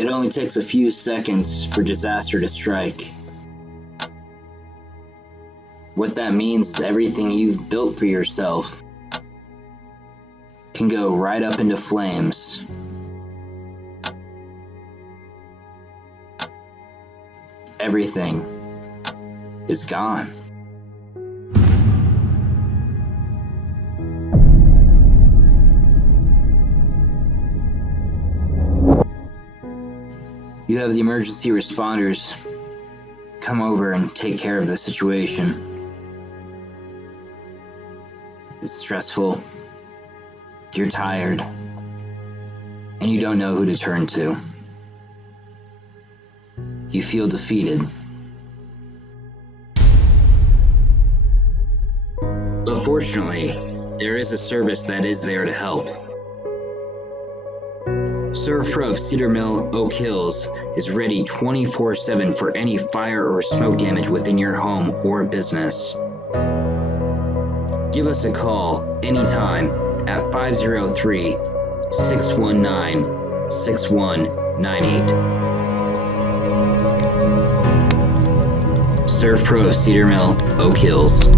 It only takes a few seconds for disaster to strike. What that means is everything you've built for yourself can go right up into flames. Everything is gone. You have the emergency responders come over and take care of the situation. It's stressful, you're tired, and you don't know who to turn to. You feel defeated. But fortunately, there is a service that is there to help. SERVPRO of Cedar Mill, Oak Hills is ready 24/7 for any fire or smoke damage within your home or business. Give us a call anytime at 503-619-6198. SERVPRO of Cedar Mill, Oak Hills.